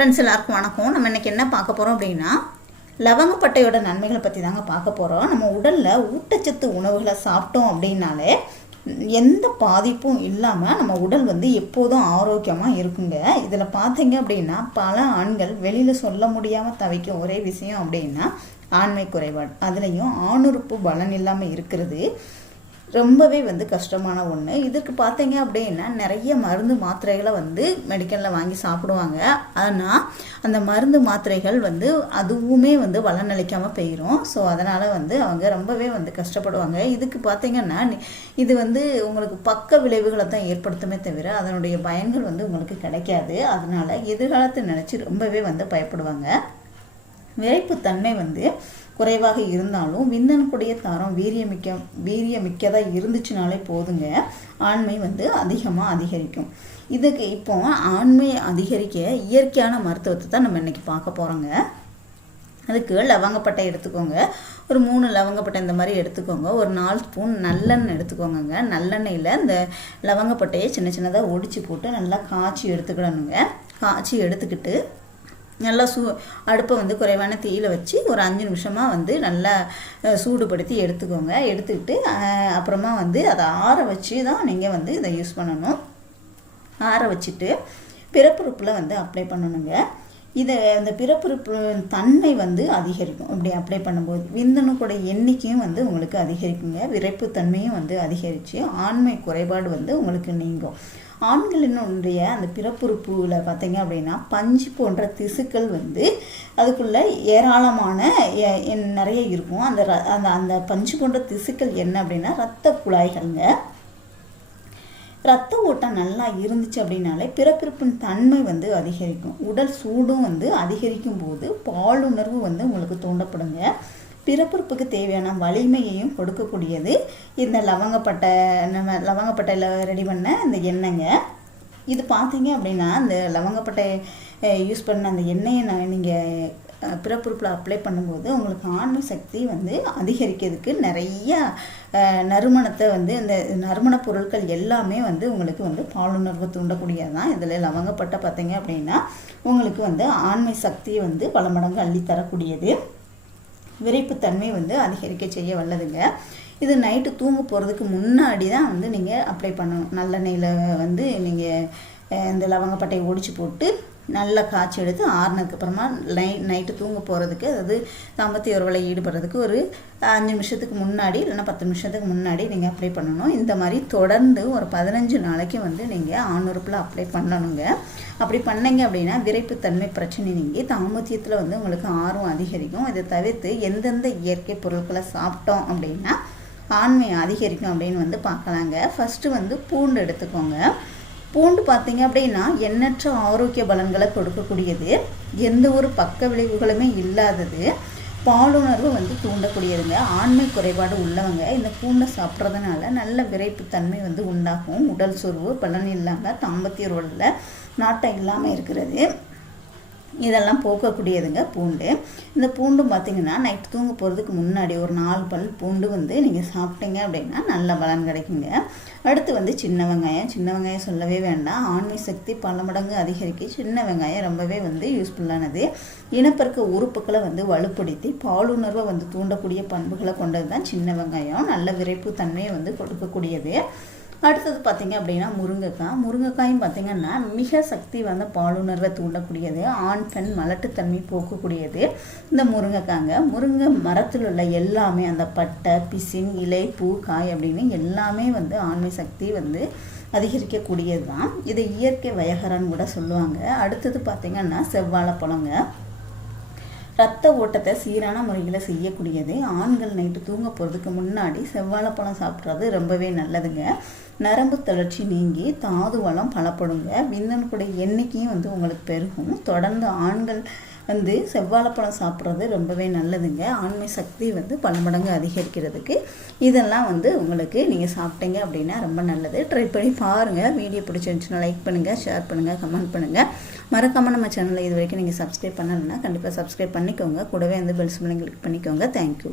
Friends எல்லாருக்கும் வணக்கம். நம்ம இன்னைக்கு என்ன பார்க்க போகிறோம் அப்படின்னா லவங்கப்பட்டையோட நன்மைகளை பற்றி தாங்க பார்க்க போகிறோம் நம்ம உடலில் ஊட்டச்சத்து உணவுகளை சாப்பிட்டோம் அப்படின்னாலே எந்த பாதிப்பும் இல்லாமல் நம்ம உடல் வந்து எப்போதும் ஆரோக்கியமாக இருக்குங்க. இதில் பார்த்தீங்க அப்படின்னா பல ஆண்கள் வெளியில் சொல்ல முடியாமல் தவிக்கும் ஒரே விஷயம் அப்படின்னா ஆண்மை குறைபாடு. அதுலேயும் ஆணுறுப்பு பலன் இல்லாமல் இருக்கிறது. ரொம்பவே வந்து கஷ்டமான ஒன்று இதுக்கு பார்த்தீங்க அப்படின்னா நிறைய மருந்து மாத்திரைகளை வந்து மெடிக்கலில் வாங்கி சாப்பிடுவாங்க. ஆனால் அந்த மருந்து மாத்திரைகள் வந்து அதுவுமே வந்து பலனளிக்காமல் போயிடும் ஸோ அதனால் வந்து அவங்க ரொம்பவே வந்து கஷ்டப்படுவாங்க. இதுக்கு பார்த்தீங்கன்னா இது வந்து உங்களுக்கு பக்க விளைவுகளை தான் ஏற்படுத்துமே தவிர அதனுடைய பயன்கள் வந்து உங்களுக்கு கிடைக்காது. அதனால் எதிர்காலத்தை நினச்சி ரொம்பவே வந்து பயப்படுவாங்க. விரைப்புத்தன்மை வந்து குறைவாக இருந்தாலும் விந்தனுக்குடைய தரம் வீரியமிக்க வீரியமிக்கதாக இருந்துச்சுனாலே போதுங்க. ஆண்மை வந்து அதிகமாக அதிகரிக்கும். இதுக்கு இப்போ ஆண்மை அதிகரிக்க இயற்கையான மருத்துவத்தை தான் நம்ம இன்னைக்கு பார்க்க போகிறோங்க அதுக்கு லவங்கப்பட்டை எடுத்துக்கோங்க. ஒரு மூணு லவங்கப்பட்டை இந்த மாதிரி எடுத்துக்கோங்க. ஒரு நாலு ஸ்பூன் நல்லெண்ணெய் எடுத்துக்கோங்கங்க. நல்லெண்ணெயில் இந்த லவங்கப்பட்டையை சின்ன சின்னதாக ஒடிச்சு போட்டு நல்லா காய்ச்சி எடுத்துக்கிடணுங்க. காய்ச்சி எடுத்துக்கிட்டு நல்லா சூ அடுப்பை வந்து குறைவான தீயில் வச்சு ஒரு அஞ்சு நிமிஷமாக வந்து நல்லா சூடுபடுத்தி எடுத்துக்கோங்க. எடுத்துக்கிட்டு அப்புறமா வந்து அதை ஆற வச்சு தான் நீங்கள் வந்து இதை யூஸ் பண்ணணும். ஆற வச்சுட்டு பிறப்புறுப்பில் வந்து அப்ளை பண்ணணுங்க. இதை அந்த பிறப்புறுப்பு தன்மை வந்து அதிகரிக்கும். இப்படி அப்ளை பண்ணும்போது விந்தணுக்கூட எண்ணிக்கையும் வந்து உங்களுக்கு அதிகரிக்குங்க. விரைப்பு தன்மையும் வந்து அதிகரித்து ஆண்மை குறைபாடு வந்து உங்களுக்கு நீங்கும். ஆண்களினுடைய அந்த பிறப்புறுப்புல பார்த்தீங்க அப்படின்னா பஞ்சு போன்ற திசுக்கள் வந்து அதுக்குள்ளே ஏராளமான எ- நிறைய இருக்கும். அந்த ர- அந்த அந்த பஞ்சு போன்ற திசுக்கள் என்ன அப்படின்னா ரத்த குழாய்கள்ங்க. ரத்த ஓட்டம் நல்லா இருந்துச்சு அப்படின்னாலே பிறப்பிறப்பின் தன்மை வந்து அதிகரிக்கும். உடல் சூடும் வந்து அதிகரிக்கும் போது பாலுணர்வு வந்து உங்களுக்கு தூண்டப்படுங்க. பிறப்புறுப்புக்கு தேவையான வலிமையையும் கொடுக்கக்கூடியது. இந்த லவங்கப்பட்டை நம்ம லவங்கப்பட்டையில் ரெடி பண்ண இந்த எண்ணெய்ங்க. இது பார்த்தீங்க அப்படின்னா இந்த லவங்கப்பட்டை யூஸ் பண்ண அந்த எண்ணெயை நான் நீங்கள் பிறப்புறுப்பில் அப்ளை பண்ணும்போது உங்களுக்கு ஆண்மை சக்தி வந்து அதிகரிக்கிறதுக்கு நிறைய நறுமணத்தை வந்து இந்த நறுமண பொருட்கள் எல்லாமே வந்து உங்களுக்கு வந்து பாலுணர்வு தூண்டக்கூடியது தான் இதில் லவங்கப்பட்டை பார்த்தீங்க அப்படின்னா உங்களுக்கு வந்து ஆண்மை சக்தியை வந்து பல மடங்கு அள்ளி தரக்கூடியது விரைப்புத்தன்மை வந்து அதிகரிக்க செய்ய வல்லதுங்க. இது நைட்டு தூங்க போகிறதுக்கு முன்னாடி தான் வந்து நீங்கள் அப்ளை பண்ணணும். நல்லெண்ணெயில் வந்து நீங்கள் இந்த லவங்கப்பட்டையை ஒடிச்சு போட்டு நல்லா காய்ச்சி எடுத்து ஆறுனதுக்கு அப்புறமா நை நைட்டு தூங்க போகிறதுக்கு அதாவது தாம்பத்திய உறவில் ஈடுபடுறதுக்கு ஒரு அஞ்சு நிமிஷத்துக்கு முன்னாடி இல்லைன்னா பத்து நிமிஷத்துக்கு முன்னாடி நீங்கள் அப்ளை பண்ணணும். இந்த மாதிரி தொடர்ந்து ஒரு பதினஞ்சு நாளைக்கு வந்து நீங்கள் ஆணுறுப்பில் அப்ளை பண்ணணுங்க. அப்படி பண்ணீங்க அப்படின்னா விரைப்புத்தன்மை பிரச்சனை நீங்கள் தாம்பத்தியத்தில் வந்து உங்களுக்கு ஆர்வம் அதிகரிக்கும். இதை தவிர்த்து எந்தெந்த இயற்கை பொருட்களை சாப்பிட்டோம் அப்படின்னா ஆண்மை அதிகரிக்கும் அப்படின்னு வந்து பார்க்கலாங்க. ஃபஸ்ட்டு வந்து பூண்டு எடுத்துக்கோங்க. பூண்டு பார்த்தீங்க அப்படின்னா எண்ணற்ற ஆரோக்கிய பலன்களை கொடுக்கக்கூடியது. எந்த ஒரு பக்க விளைவுகளுமே இல்லாதது. பாலுணர்வு வந்து தூண்டக்கூடியதுங்க. ஆண்மை குறைபாடு உள்ளவங்க இந்த பூண்டை சாப்பிட்றதுனால நல்ல விரைப்புத்தன்மை வந்து உண்டாகும். உடல் சோர்வு பலன் இல்லாமல் தாம்பத்திய ரோலில் நாட்டம் இல்லாமல் இருக்கிறது. இதெல்லாம் போக்கக்கூடியதுங்க பூண்டு. இந்த பூண்டு பார்த்தீங்கன்னா நைட் தூங்க போகிறதுக்கு முன்னாடி ஒரு நாலு பல் பூண்டு வந்து நீங்கள் சாப்பிட்டீங்க அப்படின்னா நல்ல பலன் கிடைக்குங்க. அடுத்து வந்து சின்ன வெங்காயம். சின்ன வெங்காயம் சொல்லவே வேண்டாம். ஆண்மை சக்தி பல மடங்கு அதிகரிக்க சின்ன வெங்காயம் ரொம்பவே வந்து யூஸ்ஃபுல்லானது இனப்பெருக்க உறுப்புகளை வந்து வலுப்படுத்தி பாலுணர்வை வந்து தூண்டக்கூடிய பண்புகளை கொண்டது தான் சின்ன வெங்காயம். நல்ல விரைப்பு தன்மையை வந்து கொடுக்கக்கூடியது. அடுத்தது பார்த்தீங்க அப்படின்னா முருங்கைக்காய். முருங்கைக்காயும் பார்த்தீங்கன்னா மிக சக்தி வந்த பாலுணர்வை தூண்டக்கூடியது ஆண் பெண் மலட்டுத்தன்மை போக்கக்கூடியது இந்த முருங்கைக்காங்க. முருங்கை மரத்தில் உள்ள எல்லாமே அந்த பட்டை பிசின் இலை பூ காய் அப்படின்னு எல்லாமே வந்து ஆண்மை சக்தி வந்து அதிகரிக்கக்கூடியது தான் இதை இயற்கை வயகரன்னு கூட சொல்லுவாங்க. அடுத்தது பார்த்தீங்கன்னா செவ்வாழைப்பழங்க. ரத்த ஓட்டத்தை சீரான முறையில் செய்யக்கூடியது. ஆண்கள் நைட்டு தூங்க போகிறதுக்கு முன்னாடி செவ்வாழைப்பழம் சாப்பிட்றது ரொம்பவே நல்லதுங்க. நரம்பு தளர்ச்சி நீங்கி தாது வளம் பலப்படுங்க. விந்தனுக்குடைய எண்ணிக்கையும் வந்து உங்களுக்கு பெருகும். தொடர்ந்து ஆண்கள் வந்து செவ்வாழைப்பழம் சாப்பிட்றது ரொம்பவே நல்லதுங்க. ஆண்மை சக்தி வந்து பல மடங்கு அதிகரிக்கிறதுக்கு இதெல்லாம் வந்து உங்களுக்கு நீங்கள் சாப்பிட்டீங்க அப்படின்னா ரொம்ப நல்லது. ட்ரை பண்ணி பாருங்கள் வீடியோ பிடிச்சிருந்துச்சுன்னா லைக் பண்ணுங்கள் ஷேர் பண்ணுங்கள் கமெண்ட் பண்ணுங்கள் மறக்காமல் நம்ம சேனலை இது வரைக்கும் நீங்கள் சப்ஸ்கிரைப் பண்ணலைன்னா கண்டிப்பாக சப்ஸ்கிரைப் பண்ணிக்கோங்க. கூடவே வந்து பெல்ஸ் சிம்லையும் கிளிக் பண்ணிக்கோங்க. Thank you